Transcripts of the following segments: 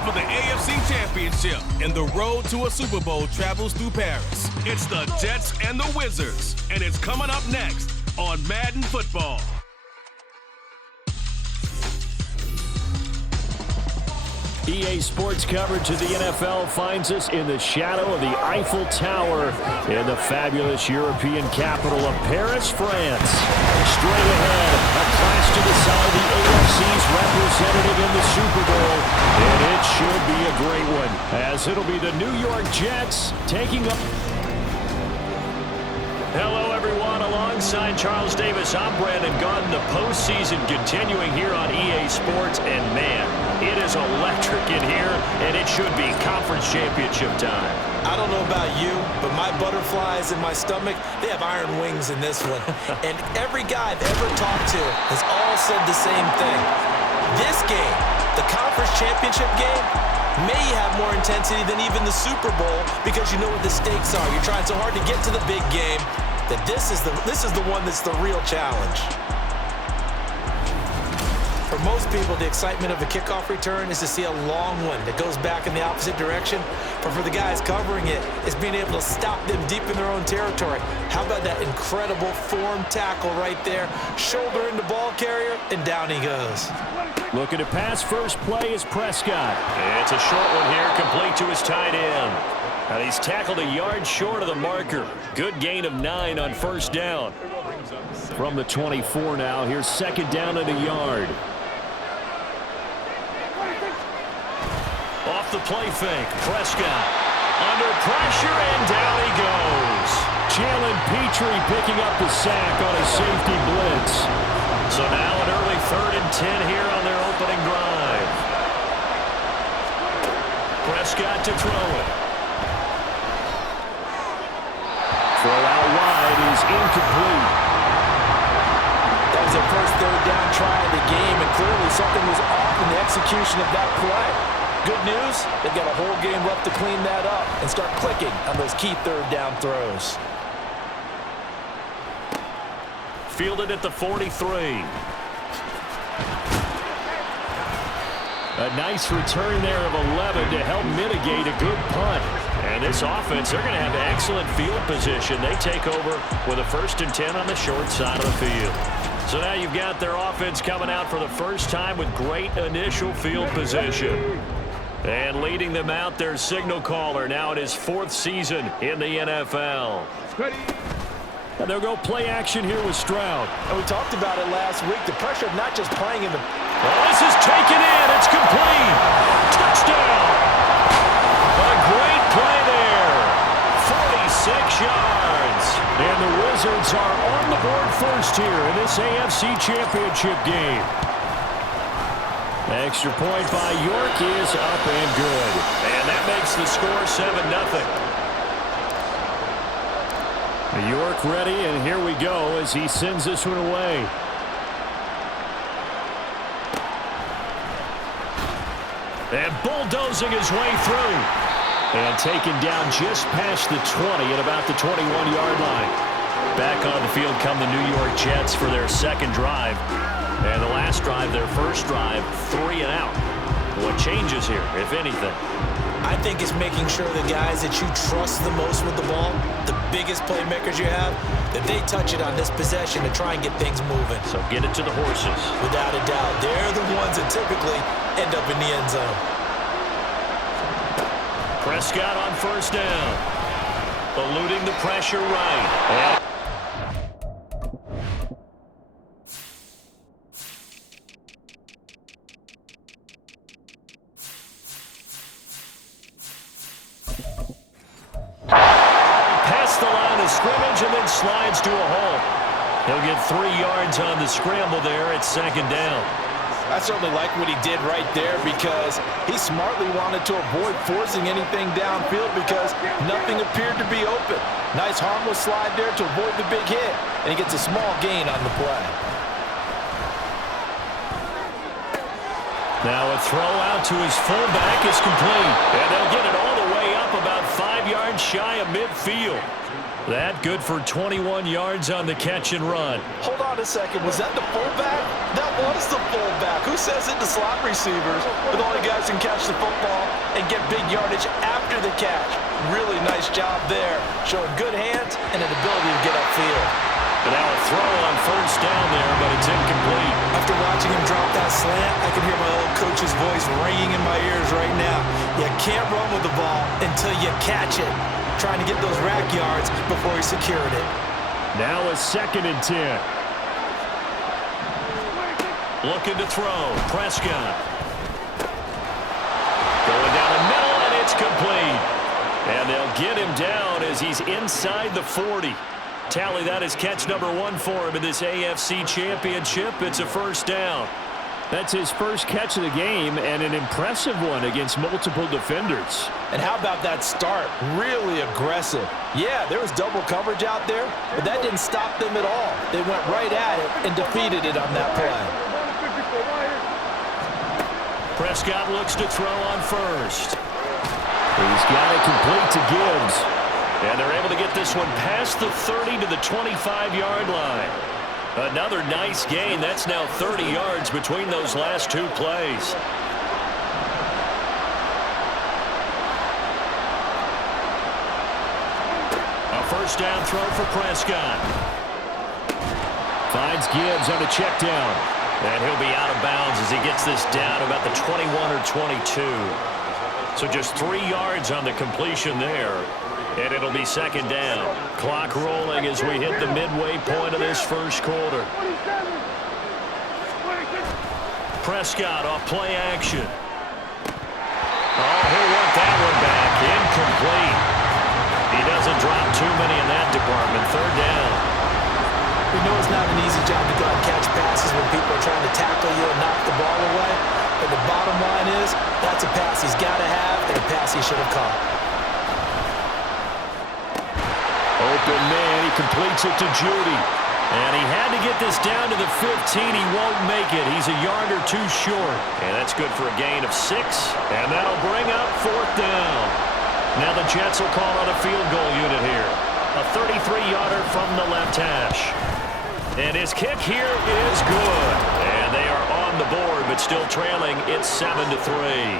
time for the AFC Championship, and the road to a Super Bowl travels through Paris. It's the Jets and the Wizards, and it's coming up next on Madden Football. EA Sports coverage of the NFL finds us in the shadow of the Eiffel Tower in the fabulous European capital of Paris, France. Straight ahead, a clash to decide the AFC's representative in the Super Bowl, and it should be a great one, as it'll be the New York Jets taking up. Hello, everyone. Alongside Charles Davis, I'm Brandon Gaudin. The postseason continuing here on EA Sports, and man, it is electric in here, and it should be conference championship time. I don't know about you, but my butterflies in my stomach, they have iron wings in this one. And every guy I've ever talked to has all said the same thing. This game, the conference championship game, may have more intensity than even the Super Bowl because you know what the stakes are. You're trying so hard to get to the big game that this is the one that's the real challenge. For most people, the excitement of a kickoff return is to see a long one that goes back in the opposite direction. But for the guys covering it, it's being able to stop them deep in their own territory. How about that incredible form tackle right there? Shoulder into ball carrier, and down he goes. Looking to pass first play is Prescott. It's a short one here, complete to his tight end. And he's tackled a yard short of the marker. Good gain of 9 on first down. From the 24 now, here's second down and a yard. Off the play fake, Prescott under pressure, and down he goes. Jalen Petrie picking up the sack on a safety blitz. So now an early 3rd and 10 here on their opening drive. Prescott to throw it. Throw out wide is incomplete. That was their first 3rd down try of the game, and clearly something was off in the execution of that play. Good news, they've got a whole game left to clean that up and start clicking on those key 3rd down throws. Fielded at the 43. A nice return there of 11 to help mitigate a good punt. And this offense, they're going to have excellent field position. They take over with a 1st and 10 on the short side of the field. So now you've got their offense coming out for the first time with great initial field position. And leading them out, their signal caller now in his 4th season in the NFL. And they'll go play action here with Stroud. And we talked about it last week. The pressure of not just playing in the... Well, this is taken in. It's complete. Touchdown. A great play there. 46 yards. And the Wizards are on the board first here in this AFC Championship game. Extra point by York is up and good. And that makes the score 7-0. York ready, and here we go as he sends this one away. And bulldozing his way through. And taken down just past the 20 at about the 21-yard line. Back on the field come the New York Jets for their second drive. And the last drive, their first drive, 3 and out. What changes here, if anything? I think it's making sure the guys that you trust the most with the ball, the biggest playmakers you have, that they touch it on this possession to try and get things moving. So get it to the horses. Without a doubt. They're the ones that typically end up in the end zone. Prescott on first down. Eluding the pressure right. Scrimmage and then slides to a hole. He'll get 3 yards on the scramble there at second down. I certainly like what he did right there because he smartly wanted to avoid forcing anything downfield because nothing appeared to be open. Nice harmless slide there to avoid the big hit, and he gets a small gain on the play. Now a throw out to his fullback is complete, and they'll get it all the way up about 5 yards yards shy of midfield. That good for 21 yards on the catch and run. Hold on a second. Was that the fullback? That was the fullback. Who says it to slot receivers with all the guys can catch the football and get big yardage after the catch? Really nice job there. Showing good hands and an ability to get upfield. But now a throw on first down there, but it's incomplete. After watching him drop that slant, I can hear my old coach's voice ringing in my ears right now. You can't run with the ball until you catch it. Trying to get those rack yards before he secured it. Now a 2nd and 10. Looking to throw. Prescott. Going down the middle, and it's complete. And they'll get him down as he's inside the 40. Tally that is catch number 1 for him in this AFC Championship. It's a first down. That's his first catch of the game, and an impressive one against multiple defenders. And how about that start? Really aggressive. Yeah, there was double coverage out there, but that didn't stop them at all. They went right at it and defeated it on that play. Prescott looks to throw on first. He's got it complete to Gibbs. And they're able to get this one past the 30 to the 25-yard line. Another nice gain. That's now 30 yards between those last 2 plays. A first down throw for Prescott. Finds Gibbs on a check down. And he'll be out of bounds as he gets this down about the 21 or 22. So just 3 yards on the completion there. And it'll be 2nd down. Clock rolling as we hit the midway point of this first quarter. Prescott off play action. Oh, he'll want that one back. Incomplete. He doesn't drop too many in that department. 3rd down. We know it's not an easy job to go out and catch passes when people are trying to tackle you and knock the ball away. But the bottom line is, that's a pass he's got to have and a pass he should have caught. Open man, he completes it to Judy. And he had to get this down to the 15. He won't make it. He's a yard or 2 short. And that's good for a gain of 6. And that'll bring up 4th down. Now the Jets will call on a field goal unit here. A 33-yarder from the left hash. And his kick here is good. And they are on the board, but still trailing. It's 7-3.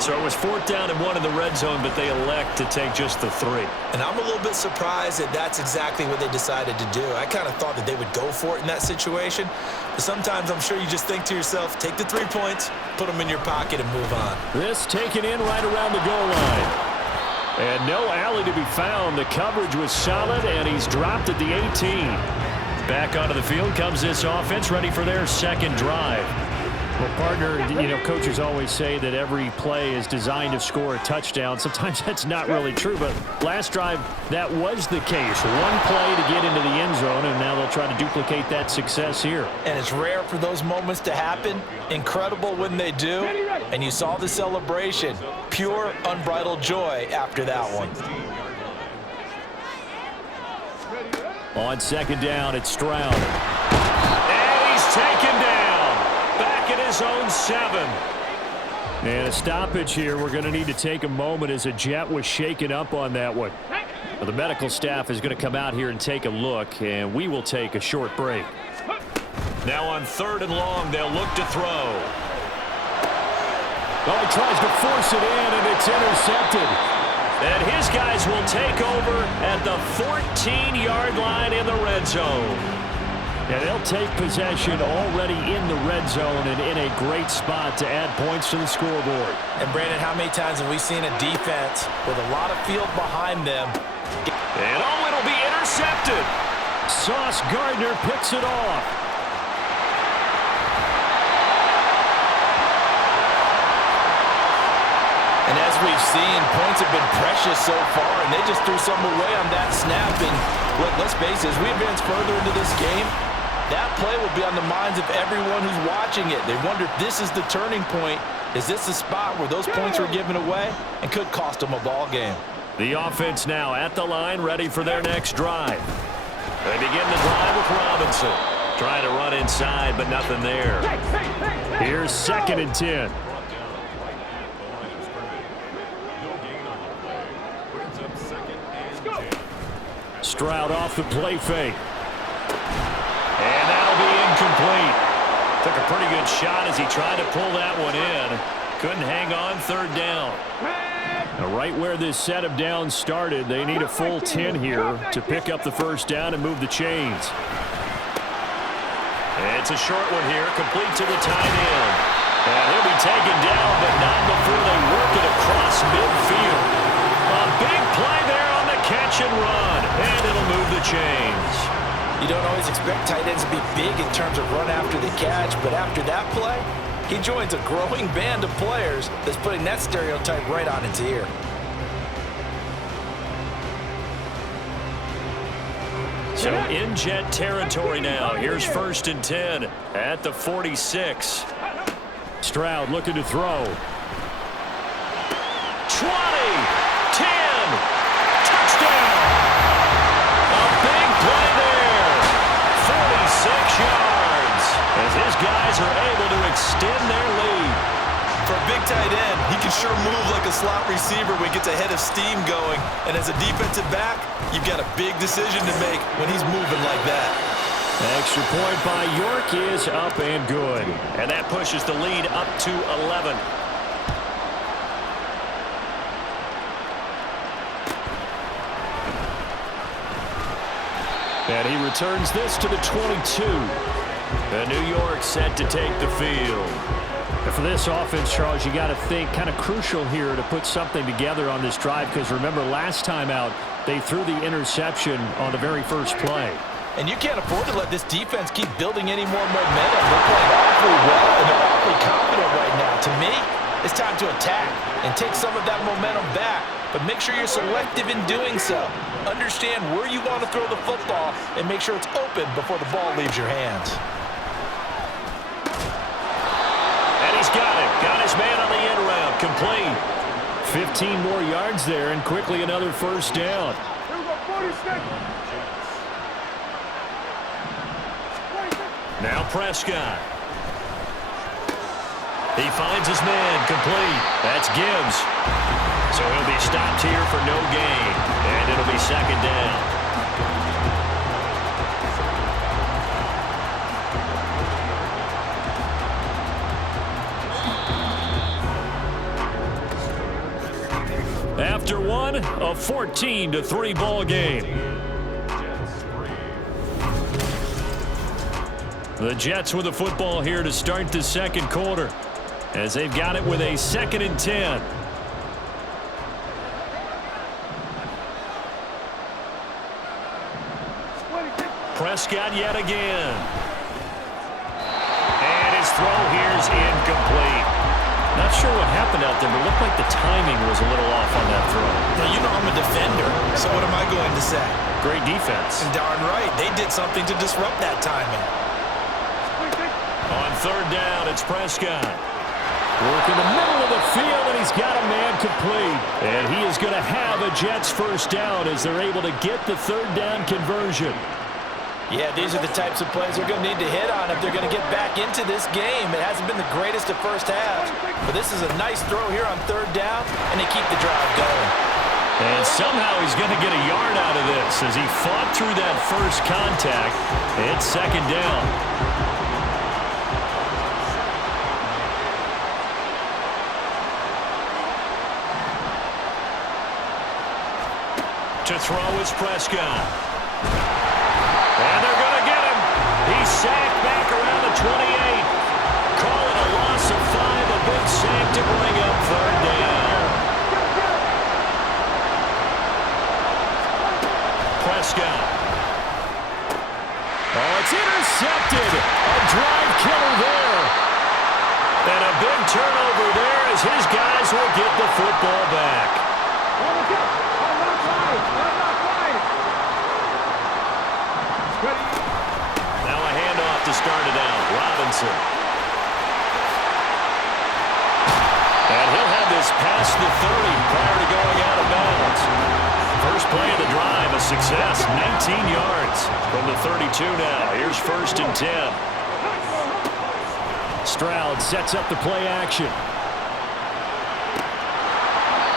So it was 4th down and 1 in the red zone, but they elect to take just the 3. And I'm a little bit surprised that that's exactly what they decided to do. I kind of thought that they would go for it in that situation. But sometimes I'm sure you just think to yourself, take the 3 points, put them in your pocket, and move on. This taken in right around the goal line. And no alley to be found. The coverage was solid, and he's dropped at the 18. Back onto the field comes this offense, ready for their 2nd drive. Well, partner, coaches always say that every play is designed to score a touchdown. Sometimes that's not really true, but last drive, that was the case. 1 play to get into the end zone, and now they'll try to duplicate that success here. And it's rare for those moments to happen. Incredible when they do. And you saw the celebration. Pure, unbridled joy after that one. On 2nd down, it's Stroud. And he's taken down. Back at his own 7. And a stoppage here. We're going to need to take a moment as a Jet was shaken up on that one. Well, the medical staff is going to come out here and take a look, and we will take a short break. Now on 3rd and long, they'll look to throw. Well, he tries to force it in, and it's intercepted. And his guys will take over at the 14-yard line in the red zone. And they'll take possession already in the red zone and in a great spot to add points to the scoreboard. And, Brandon, how many times have we seen a defense with a lot of field behind them? And, oh, it'll be intercepted. Sauce Gardner picks it off. And as we've seen, points have been precious so far, and they just threw some away on that snap. And let's face it, as we advance further into this game, that play will be on the minds of everyone who's watching it. They wonder if this is the turning point. Is this the spot where those points were given away and could cost them a ball game? The offense now at the line, ready for their next drive. They begin the drive with Robinson. Trying to run inside, but nothing there. Here's 2nd and 10. Stroud off the play fake. And that'll be incomplete. Took a pretty good shot as he tried to pull that one in. Couldn't hang on third down. Now, right where this set of downs started, they need a full 10 here to pick up the first down and move the chains. It's a short one here, complete to the tight end. And he'll be taken down, but not before they work it across midfield. A big play there on the catch and run, and it'll move the chains. You don't always expect tight ends to be big in terms of run after the catch, but after that play, he joins a growing band of players that's putting that stereotype right on its ear. So in Jet territory now. Here's 1st and 10 at the 46. Stroud looking to throw. 20, 10, touchdown. A big play there. 46 yards as his guys are able to extend their lead. For a big tight end, he can sure move like a slot receiver when he gets a head of steam going. And as a defensive back, you've got a big decision to make when he's moving like that. Extra point by York is up and good. And that pushes the lead up to 11. And he returns this to the 22. And New York set to take the field. And for this offense, Charles, you got to think kind of crucial here to put something together on this drive, because remember last time out they threw the interception on the very first play. And you can't afford to let this defense keep building any more momentum. They're playing awfully well, and they're awfully confident right now. To me, it's time to attack and take some of that momentum back. But make sure you're selective in doing so. Understand where you want to throw the football and make sure it's open before the ball leaves your hands. And he's got it. Got his man on the end route. Complete. 15 more yards there, and quickly another first down. Now Prescott. He finds his man. Complete. That's Gibbs. So he'll be stopped here for no gain. And it'll be second down. After one, a 14-3 ball game. The Jets with the football here to start the second quarter, as they've got it with a 2nd and 10. Prescott yet again. And his throw here's incomplete. Not sure what happened out there, but it looked like the timing was a little off on that throw. Now, you know I'm a defender, so what am I going to say? Great defense. And darn right, they did something to disrupt that timing. On third down, it's Prescott. Work in the middle of the field, and he's got a man complete. And he is going to have a Jets first down as they're able to get the third down conversion. Yeah, these are the types of plays they're going to need to hit on if they're going to get back into this game. It hasn't been the greatest of first halves, but this is a nice throw here on third down, and they keep the drive going. And somehow he's going to get a yard out of this as he fought through that first contact. It's second down. To throw is Prescott. And they're going to get him. He's sacked back around the 28. Call it a loss of 5. A big sack to bring up third down. Prescott. Oh, it's intercepted. A drive killer there. And a big turnover there as his guys will get the football back. Now a handoff to start it out. Robinson. And he'll have this past the 30 prior to going out of bounds. First play of the drive, a success. 19 yards from the 32 now. Here's 1st and 10. Stroud sets up the play action.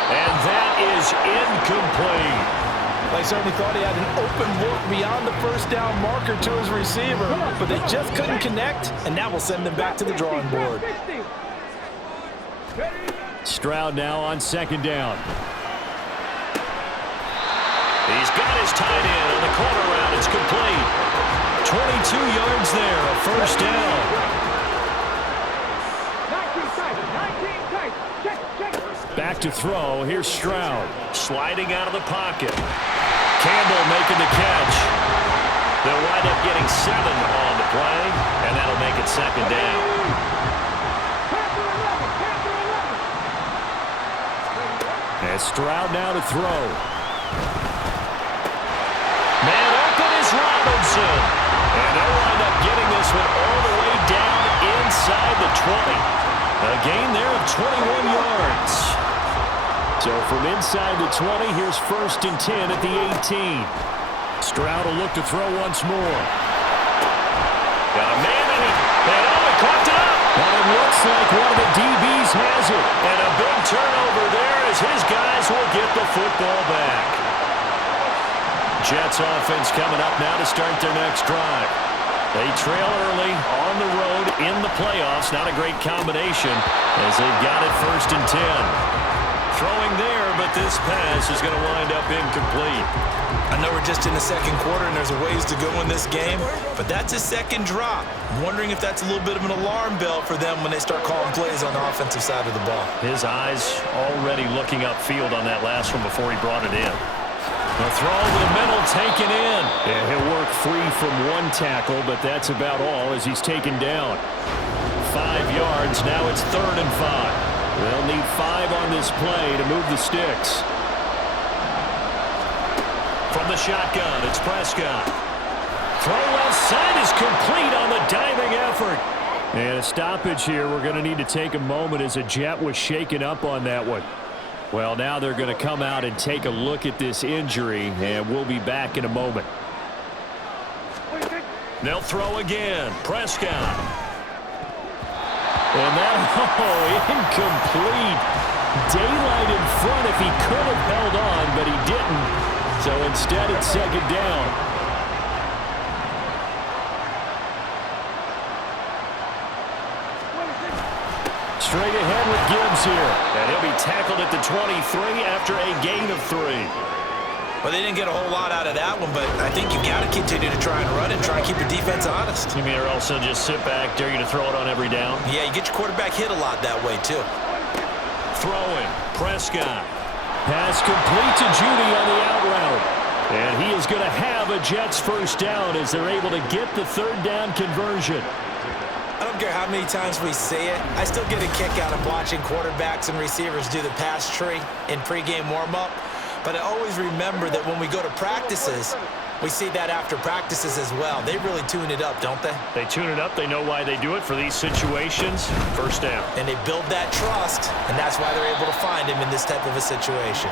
And that is incomplete. They certainly thought he had an open look beyond the first down marker to his receiver, but they just couldn't connect, and that will send them back to the drawing board. Stroud now on second down. He's got his tight end on the corner route. It's complete. 22 yards there, a first down. Back to throw. Here's Stroud. Sliding out of the pocket. Campbell making the catch. They'll wind up getting 7 on the play, and that'll make it second down. And Stroud now to throw. Man open is Robinson. And they'll wind up getting this one all the way down inside the 20. A gain there of 21 yards. So from inside the 20, here's 1st and 10 at the 18. Stroud will look to throw once more. Got a man in it. And caught it up. And it looks like one of the DBs has it. And a big turnover there as his guys will get the football back. Jets offense coming up now to start their next drive. They trail early on the road in the playoffs. Not a great combination as they've got it 1st and 10. Throwing there, but this pass is going to wind up incomplete. I know we're just in the second quarter and there's a ways to go in this game, but that's a second drop. I'm wondering if that's a little bit of an alarm bell for them when they start calling plays on the offensive side of the ball. His eyes already looking upfield on that last one before he brought it in. The throw over the middle taken in. And he'll work free from one tackle, but that's about all as he's taken down. 5 yards. Now it's 3rd and 5. They'll need 5 on this play to move the sticks. From the shotgun, it's Prescott. Throw left side is complete on the diving effort. And a stoppage here. We're going to need to take a moment as a Jet was shaken up on that one. Well, now they're going to come out and take a look at this injury, and we'll be back in a moment. They'll throw again. Prescott. And that, incomplete. Daylight in front if he could have held on, but he didn't. So instead, it's second down. Straight ahead with Gibbs here. And he'll be tackled at the 23 after a gain of 3. Well, they didn't get a whole lot out of that one, but I think you got to continue to try and run and try and keep your defense honest. You mean or else they'll just sit back, dare you to throw it on every down? Yeah, you get your quarterback hit a lot that way, too. Throwing. Prescott. Pass complete to Judy on the out route. And he is going to have a Jets first down as they're able to get the 3rd down conversion. I don't care how many times we say it, I still get a kick out of watching quarterbacks and receivers do the pass tree in pregame warm-up. But I always remember that when we go to practices, we see that after practices as well. They really tune it up, don't they? They tune it up. They know why they do it for these situations. First down. And they build that trust, and that's why they're able to find him in this type of a situation.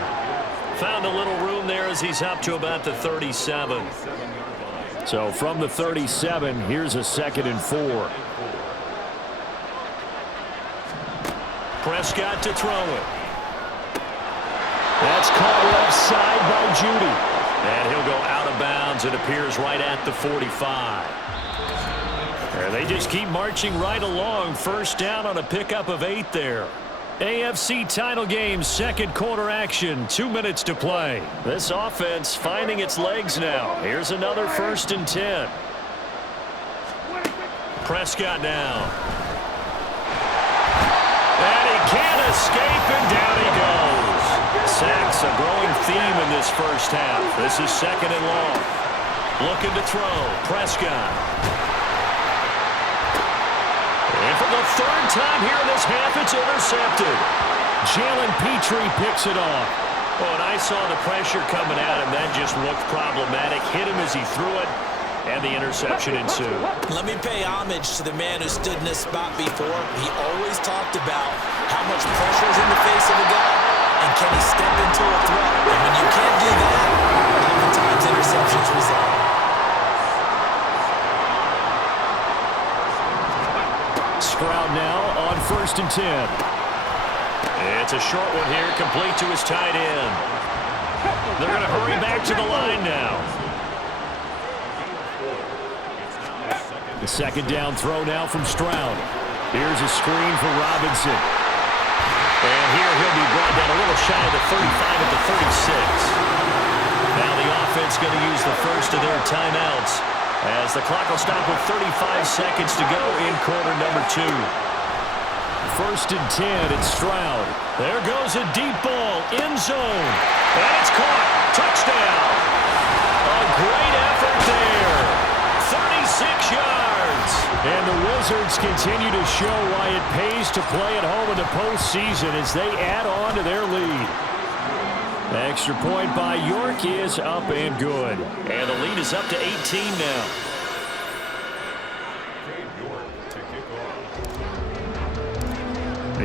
Found a little room there as he's up to about the 37. So from the 37, here's a 2nd and 4. Prescott to throw it. That's caught left side by Judy. And he'll go out of bounds. It appears right at the 45. And they just keep marching right along. First down on a pickup of 8 there. AFC title game, second quarter action. 2 minutes to play. This offense finding its legs now. Here's another 1st and 10. Prescott now. And he can't escape, and down he goes. Sacks, a growing theme in this first half. This is 2nd and long. Looking to throw. Prescott. And for the 3rd time here in this half, it's intercepted. Jalen Petrie picks it off. Oh, and I saw the pressure coming at him. That just looked problematic. Hit him as he threw it, and the interception ensued. Let me pay homage to the man who stood in this spot before. He always talked about how much pressure is in the face of a guy, and can he step into a threat? And when you can't do that, oftentimes interceptions result. Stroud now on 1st and 10. It's a short one here, complete to his tight end. They're going to hurry back to the line now. The second down throw now from Stroud. Here's a screen for Robinson. And here he'll be brought down a little shy of the 35 at the 36. Now the offense going to use the first of their timeouts as the clock will stop with 35 seconds to go in quarter number 2. First and 10, it's Stroud. There goes a deep ball, end zone. And it's caught. Touchdown. A great effort there. 36 yards. And the Wizards continue to show why it pays to play at home in the postseason as they add on to their lead. The extra point by York is up and good. And the lead is up to 18 now.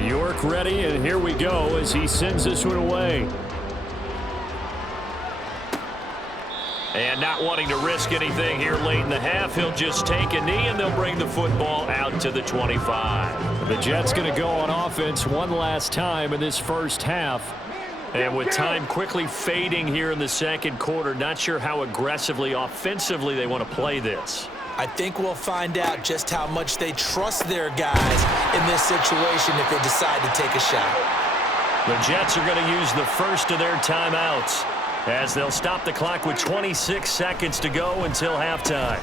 York ready, and here we go as he sends this one away. And not wanting to risk anything here late in the half, he'll just take a knee, and they'll bring the football out to the 25. The Jets going to go on offense one last time in this first half. And with time quickly fading here in the second quarter, not sure how aggressively, offensively they want to play this. I think we'll find out just how much they trust their guys in this situation if they decide to take a shot. The Jets are going to use the first of their timeouts as they'll stop the clock with 26 seconds to go until halftime.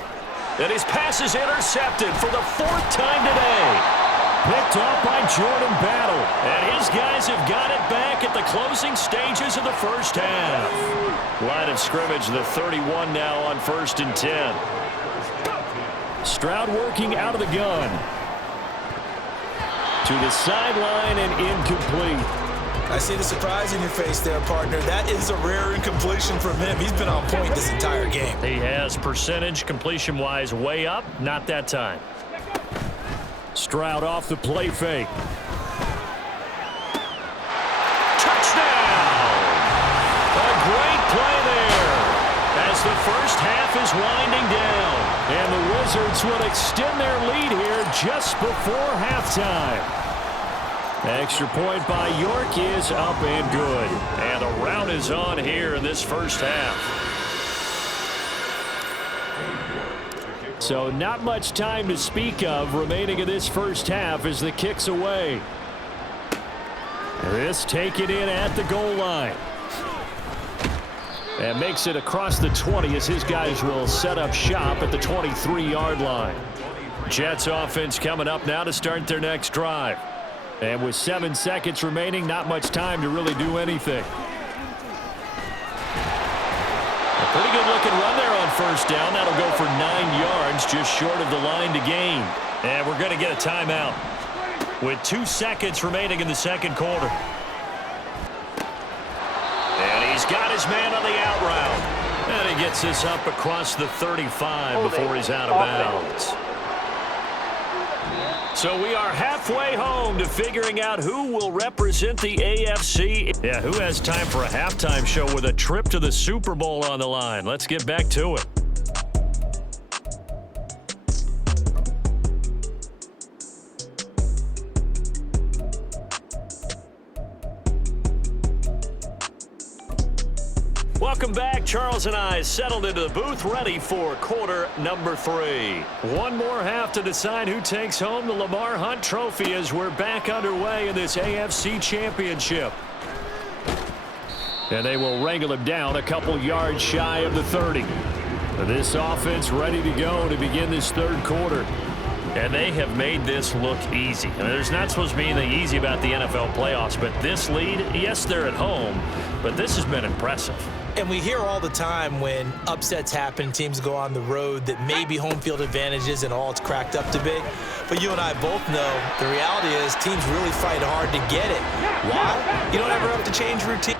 And his pass is intercepted for the 4th time today. Picked off by Jordan Battle. And his guys have got it back at the closing stages of the first half. Line of scrimmage, the 31 now on 1st and 10. Stroud working out of the gun. To the sideline and incomplete. I see the surprise in your face there, partner. That is a rare incompletion from him. He's been on point this entire game. He has percentage completion-wise way up. Not that time. Stroud off the play fake. Touchdown! A great play there as the first half is winding down. And the Wizards will extend their lead here just before halftime. Extra point by York is up and good. And the round is on here in this first half. So not much time to speak of remaining in this first half as the kick's away. This taken in at the goal line. And makes it across the 20 as his guys will set up shop at the 23-yard line. Jets offense coming up now to start their next drive. And with 7 seconds remaining, not much time to really do anything. A pretty good looking run there on first down. That'll go for 9 yards, just short of the line to gain. And we're going to get a timeout with 2 seconds remaining in the second quarter. And he's got his man on the out route. And he gets this up across the 35 before he's out of bounds. So we are halfway home to figuring out who will represent the AFC. Yeah, who has time for a halftime show with a trip to the Super Bowl on the line? Let's get back to it. Welcome back. Charles and I settled into the booth, ready for quarter number 3. One more half to decide who takes home the Lamar Hunt Trophy as we're back underway in this AFC Championship. And they will wrangle him down a couple yards shy of the 30. This offense ready to go to begin this third quarter. And they have made this look easy. I mean, there's not supposed to be anything easy about the NFL playoffs, but this lead, yes, they're at home, but this has been impressive. And we hear all the time when upsets happen, teams go on the road, that maybe home field advantage isn't all it's cracked up to be. But you and I both know the reality is teams really fight hard to get it. Why? You don't ever have to change routine.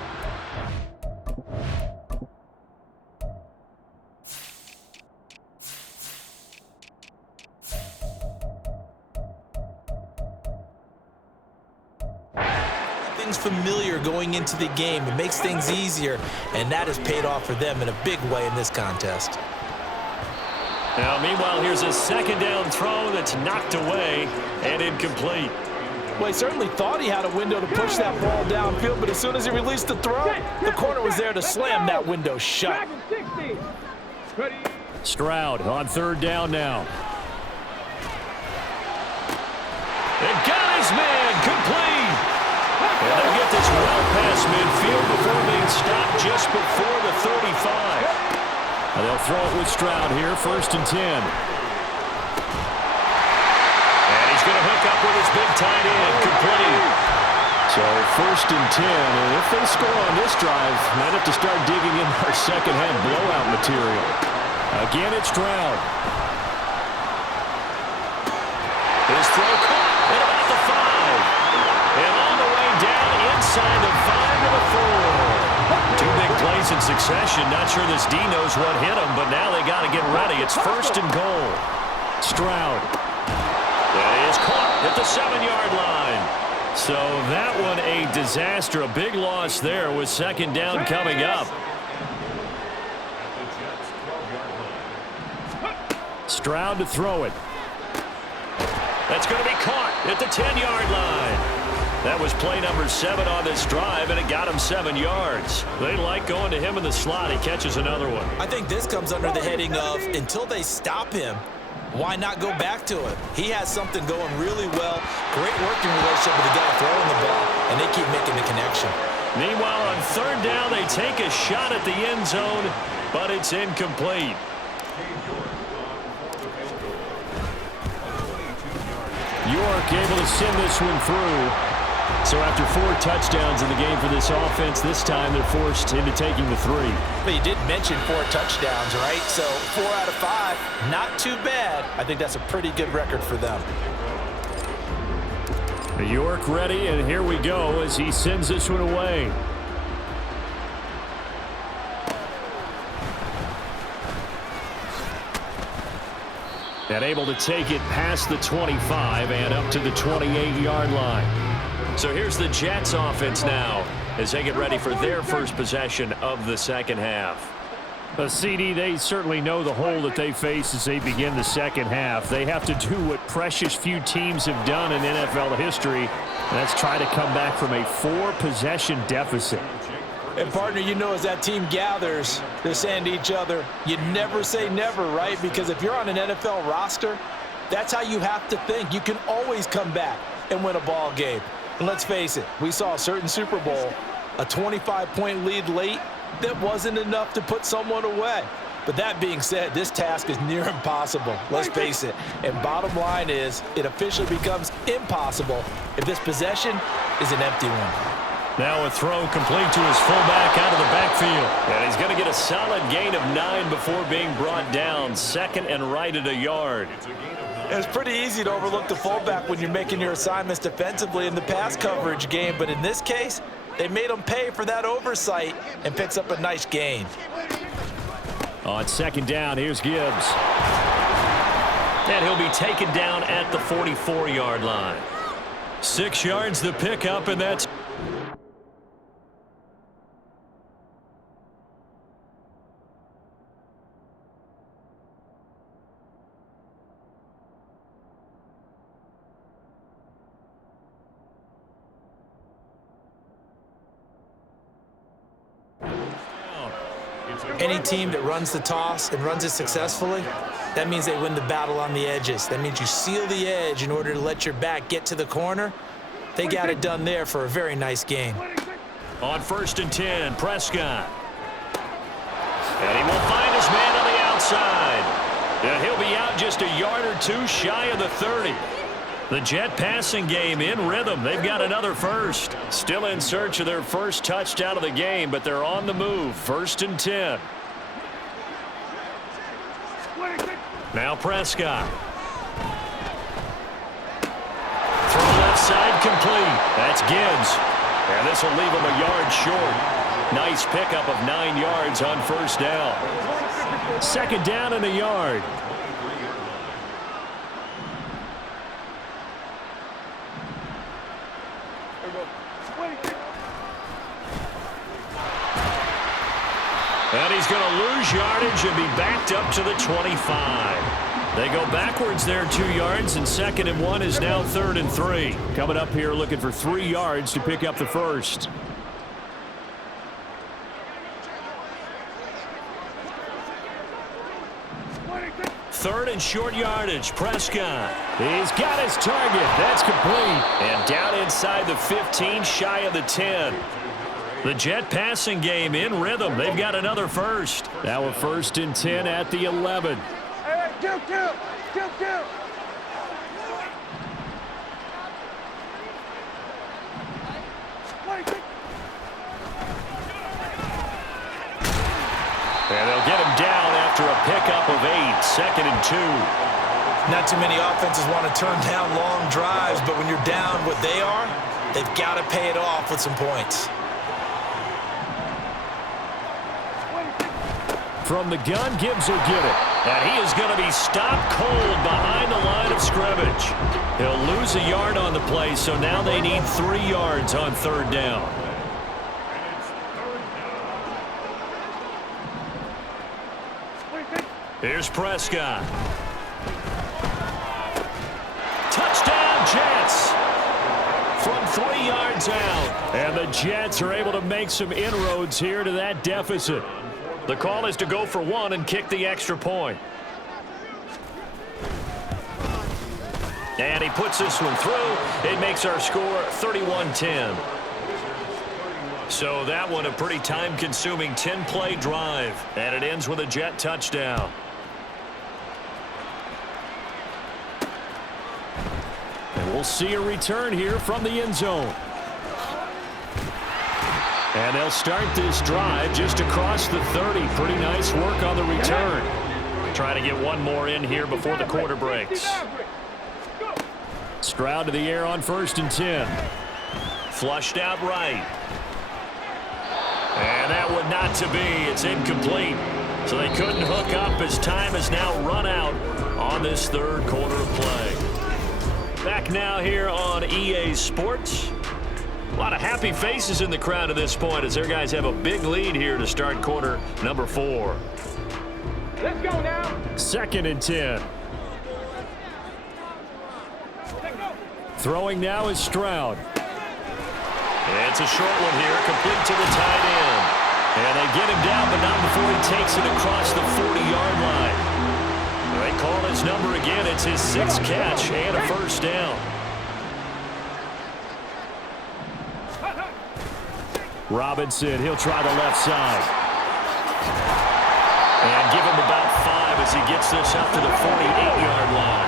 Familiar going into the game. It makes things easier, and that has paid off for them in a big way in this contest. Now, meanwhile, here's a second down throw that's knocked away and incomplete. Well, he certainly thought he had a window to push that ball downfield, but as soon as he released the throw, the corner was there to slam that window shut. Stroud on third down now. They got his man complete. And they'll get this well past midfield before being stopped just before the 35. And they'll throw it with Stroud here, 1st and 10. And he's going to hook up with his big tight end, complete. So 1st and 10, and if they score on this drive, might have to start digging in our second-half blowout material. Again, it's Stroud. His throw caught at about the 5. And on the way down inside the 5 to the 4. 2 big plays in succession. Not sure this D knows what hit him, but now they got to get ready. It's 1st and goal. Stroud. That is caught at the 7-yard line. So that one a disaster. A big loss there with 2nd down coming up. Stroud to throw it. That's going to be caught at the 10-yard line. That was play number 7 on this drive, and it got him 7 yards. They like going to him in the slot. He catches another one. I think this comes under the heading of, until they stop him, why not go back to it? He has something going really well. Great working relationship with the guy throwing the ball, and they keep making the connection. Meanwhile, on 3rd down, they take a shot at the end zone, but it's incomplete. York able to send this one through. So after 4 touchdowns in the game for this offense, this time they're forced into taking the 3. But you did mention 4 touchdowns, right? So 4 out of 5, not too bad. I think that's a pretty good record for them. York ready, and here we go as he sends this one away. And able to take it past the 25 and up to the 28-yard line. So here's the Jets offense now as they get ready for their first possession of the second half. CD, they certainly know the hole that they face as they begin the second half. They have to do what precious few teams have done in NFL history, and that's try to come back from a 4-possession deficit. And, partner, you know as that team gathers, they're saying to each other, you never say never, right? Because if you're on an NFL roster, that's how you have to think. You can always come back and win a ball game. And let's face it, we saw a certain Super Bowl, a 25-point lead late that wasn't enough to put someone away. But that being said, this task is near impossible. Let's face it. And bottom line is, it officially becomes impossible if this possession is an empty one. Now a throw complete to his fullback out of the backfield. And he's going to get a solid gain of 9 before being brought down. 2nd and right at a yard. It's pretty easy to overlook the fullback when you're making your assignments defensively in the pass coverage game. But in this case, they made him pay for that oversight and picks up a nice gain. On 2nd down, here's Gibbs. And he'll be taken down at the 44-yard line. 6 yards the pickup, and that's... Any team that runs the toss and runs it successfully, that means they win the battle on the edges. That means you seal the edge in order to let your back get to the corner. They got it done there for a very nice game. On 1st and 10, Prescott. And he will find his man on the outside. And he'll be out just a yard or 2 shy of the 30. The Jet passing game in rhythm. They've got another first. Still in search of their first touchdown of the game, but they're on the move. 1st and 10. Now Prescott. Throw left side complete. That's Gibbs. And this will leave him a yard short. Nice pickup of 9 yards on 1st down. 2nd down and a yard. And he's going to lose yardage and be backed up to the 25. They go backwards there 2 yards, and 2nd and 1 is now 3rd and 3. Coming up here looking for 3 yards to pick up the first. Third and short yardage. Prescott. He's got his target. That's complete. And down inside the 15, shy of the 10. The Jet passing game in rhythm. They've got another first. Now a 1st and 10 at the 11. Kill. And they'll get him down after a pickup of 8. 2nd and 2. Not too many offenses want to turn down long drives, but when you're down what they are, they've got to pay it off with some points. From the gun, Gibbs will get it. And he is going to be stopped cold behind the line of scrimmage. He'll lose a yard on the play, so now they need 3 yards on 3rd down. Here's Prescott. Touchdown, Jets! From 3 yards out. And the Jets are able to make some inroads here to that deficit. The call is to go for 1 and kick the extra point. And he puts this one through. It makes our score 31-10. So that one a pretty time-consuming 10-play drive. And it ends with a Jet touchdown. And we'll see a return here from the end zone. And they'll start this drive just across the 30. Pretty nice work on the return. Trying to get one more in here before the quarter breaks. Stroud to the air on 1st and 10. Flushed out right. And that one not to be. It's incomplete. So they couldn't hook up as time has now run out on this 3rd quarter of play. Back now here on EA Sports. A lot of happy faces in the crowd at this point as their guys have a big lead here to start quarter number 4. Let's go now. 2nd and 10. Throwing now is Stroud. It's a short one here, complete to the tight end. And they get him down, but not before he takes it across the 40-yard line. They call his number again. It's his 6th catch and a 1st down. Robinson, he'll try the left side. And give him about 5 as he gets this up to the 48-yard line.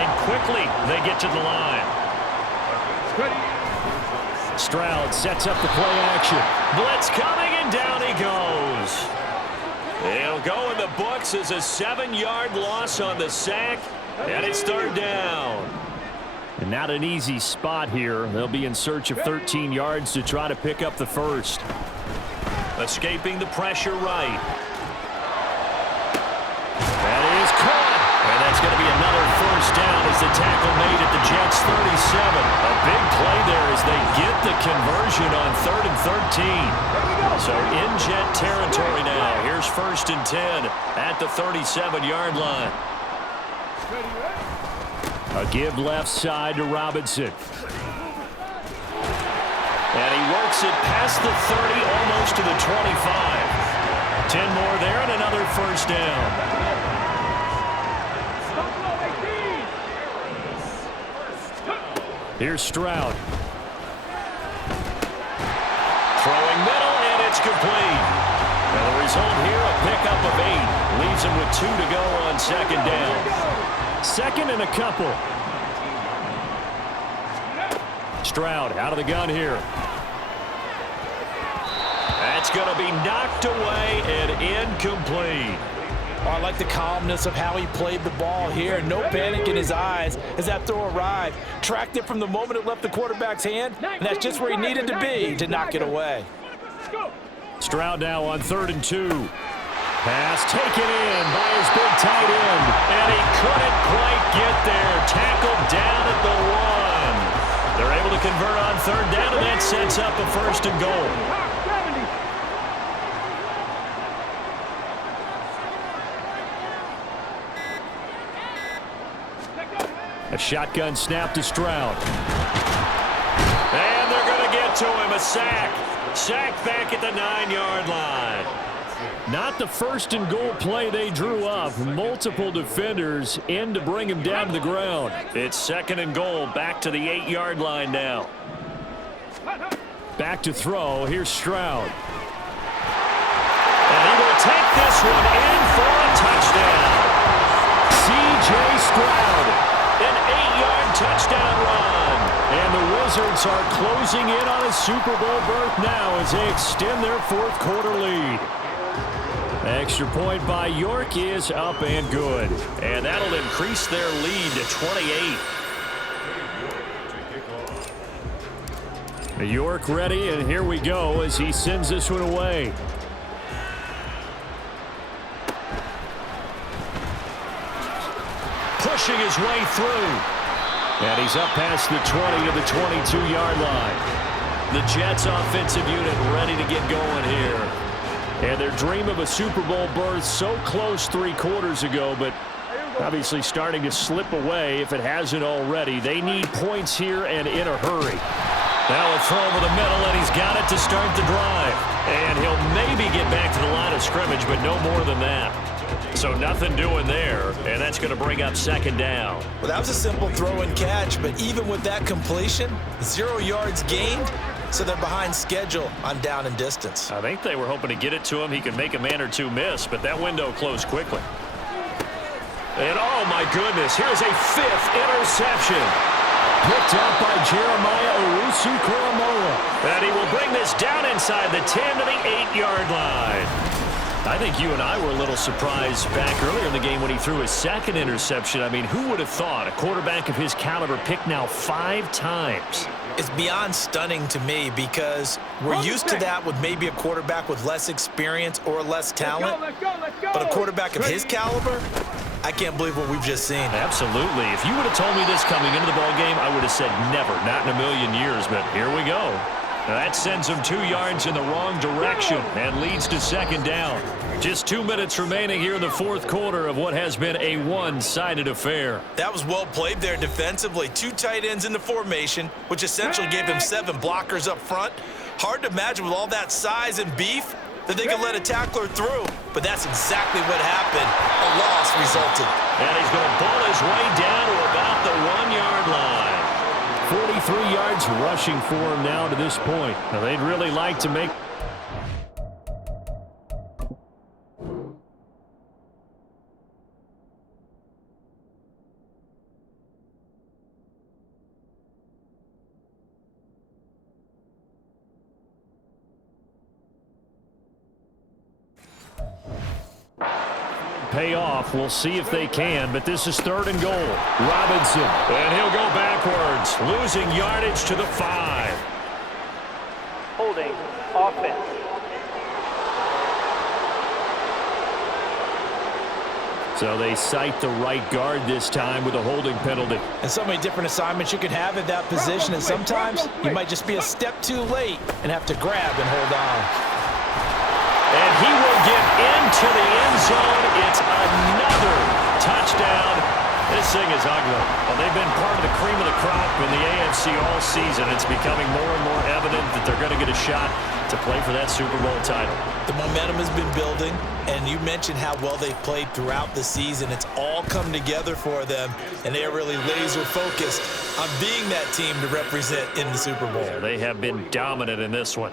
And quickly they get to the line. Stroud sets up the play action. Blitz coming, and down he goes. He'll go in the books as a 7-yard loss on the sack, and it's 3rd down. And not an easy spot here. They'll be in search of 13 yards to try to pick up the first. Escaping the pressure right. That is caught. And that's going to be another 1st down as the tackle made at the Jets' 37. A big play there as they get the conversion on 3rd and 13. So in Jet territory now. Here's 1st and 10 at the 37-yard line. A give left side to Robinson. And he works it past the 30, almost to the 25. 10 more there and another 1st down. Here's Stroud. Throwing middle, and it's complete. And the result here, a pickup of 8. Leaves him with 2 to go on 2nd down. 2nd and a couple. Stroud out of the gun here. That's going to be knocked away and incomplete. Oh, I like the calmness of how he played the ball here. No panic in his eyes as that throw arrived. Tracked it from the moment it left the quarterback's hand, and that's just where he needed to be to knock it away. Stroud now on 3rd and 2. Pass taken in by his big tight end. And he couldn't quite get there. Tackled down at the 1. They're able to convert on 3rd down, and that sets up a 1st and goal. A shotgun snap to Stroud. And they're going to get to him. A sack. Sack back at the 9-yard line. Not the first and goal play they drew up. Multiple defenders in to bring him down to the ground. It's 2nd and goal. Back to the 8-yard line now. Back to throw. Here's Stroud. And he will take this one in for a touchdown. C.J. Stroud. An 8-yard touchdown run. And the Wizards are closing in on a Super Bowl berth now as they extend their 4th quarter lead. Extra point by York is up and good. And that'll increase their lead to 28. York ready, and here we go as he sends this one away. Pushing his way through. And he's up past the 20 to the 22-yard line. The Jets offensive unit ready to get going here. And their dream of a Super Bowl berth so close 3 quarters ago, but obviously starting to slip away if it hasn't already. They need points here and in a hurry. Now a throw over the middle, and he's got it to start the drive. And he'll maybe get back to the line of scrimmage, but no more than that. So nothing doing there, and that's going to bring up 2nd down. Well, that was a simple throw and catch, but even with that completion, 0 yards gained, so they're behind schedule on down and distance. I think they were hoping to get it to him. He could make a man or two miss, but that window closed quickly. And oh my goodness, here's a 5th interception. Picked up by Jeremiah Owusu-Koramoah. And he will bring this down inside the 10 to the 8-yard line. I think you and I were a little surprised back earlier in the game when he threw his 2nd interception. I mean, who would have thought a quarterback of his caliber picked now 5 times? It's beyond stunning to me because we're used to that with maybe a quarterback with less experience or less talent. Let's go. But a quarterback of his caliber, I can't believe what we've just seen. Absolutely. If you would have told me this coming into the ballgame, I would have said never, not in a million years, but here we go. Now that sends him 2 yards in the wrong direction and leads to 2nd down. Just 2 minutes remaining here in the 4th quarter of what has been a one-sided affair. That was well played there defensively. 2 tight ends in the formation, which essentially gave him 7 blockers up front. Hard to imagine with all that size and beef that they could let a tackler through, but that's exactly what happened. A loss resulted. And he's going to ball his way down to about the 1-yard line. 43 yards rushing for him now to this point. Now they'd really like to make... pay off. We'll see if they can, but this is 3rd and goal. Robinson. And he'll go backwards, losing yardage to the 5. Holding offense. So they cite the right guard this time with a holding penalty. And so many different assignments you can have at that position, and sometimes you might just be a step too late and have to grab and hold on. And he will get into the end zone. It's another touchdown. This thing is ugly. Well, they've been part of the cream of the crop in the AFC all season. It's becoming more and more evident that they're going to get a shot to play for that Super Bowl title. The momentum has been building, and you mentioned how well they've played throughout the season. It's all come together for them, and they are really laser-focused on being that team to represent in the Super Bowl. Yeah, they have been dominant in this one.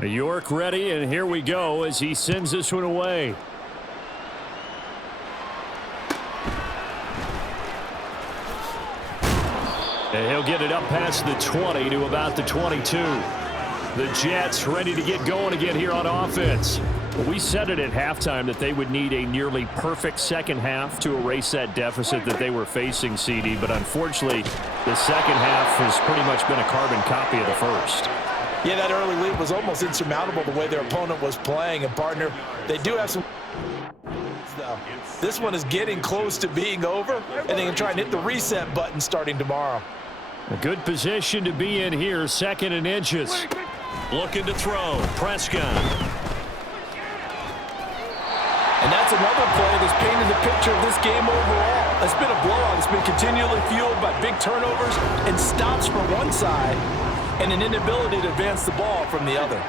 York ready, and here we go as he sends this one away. And he'll get it up past the 20 to about the 22. The Jets ready to get going again here on offense. We said it at halftime that they would need a nearly perfect second half to erase that deficit that they were facing, CD, but unfortunately the second half has pretty much been a carbon copy of the first. Yeah, that early lead was almost insurmountable the way their opponent was playing. And, partner, they do have some... This one is getting close to being over, and they can try and hit the reset button starting tomorrow. A good position to be in here, 2nd and inches. Looking to throw, Prescott. And that's another play that's painted the picture of this game overall. It's been a blowout. It's been continually fueled by big turnovers and stops from one side and an inability to advance the ball from the other.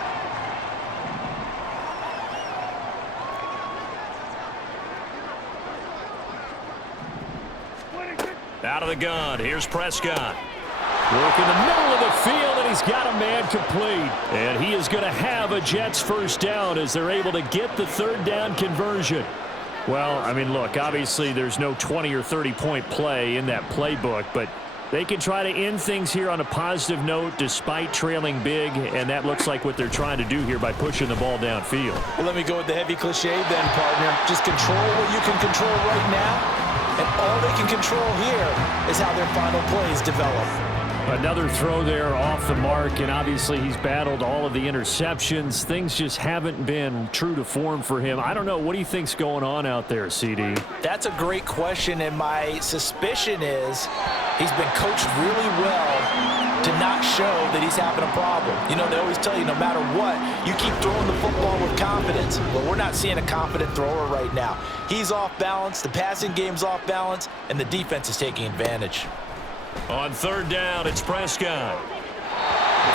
Out of the gun, here's Prescott. Work in the middle of the field, and he's got a man complete. And he is going to have a Jets first down as they're able to get the 3rd down conversion. Well, I mean, look, obviously there's no 20 or 30-point play in that playbook, but they can try to end things here on a positive note despite trailing big, and that looks like what they're trying to do here by pushing the ball downfield. Well, let me go with the heavy cliche then, partner. Just control what you can control right now, and all they can control here is how their final plays develop. Another throw there off the mark, and obviously he's battled all of the interceptions. Things just haven't been true to form for him. I don't know. What do you think's going on out there, CD? That's a great question, and my suspicion is he's been coached really well to not show that he's having a problem. You know, they always tell you no matter what, you keep throwing the football with confidence. But we're not seeing a confident thrower right now. He's off balance, the passing game's off balance, and the defense is taking advantage. On 3rd down, it's Prescott.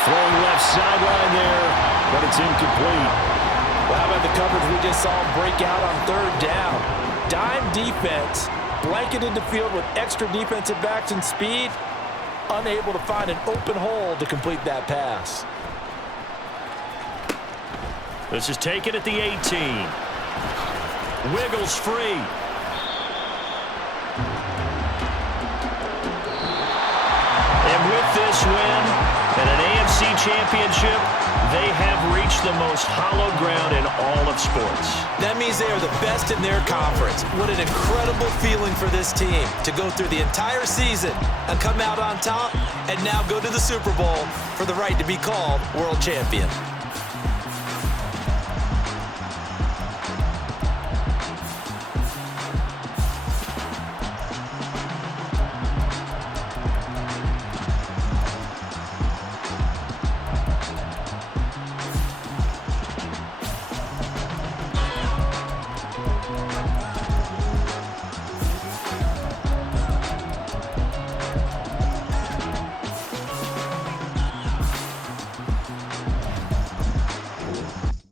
Throwing left sideline there, but it's incomplete. Well, how about the coverage we just saw break out on 3rd down? Dime defense, blanketed the field with extra defensive backs and speed, unable to find an open hole to complete that pass. This is taken at the 18. Wiggles free. And with this win and an AFC championship, they have reached the most hallowed ground in all of sports. That means they are the best in their conference. What an incredible feeling for this team to go through the entire season and come out on top and now go to the Super Bowl for the right to be called world champion.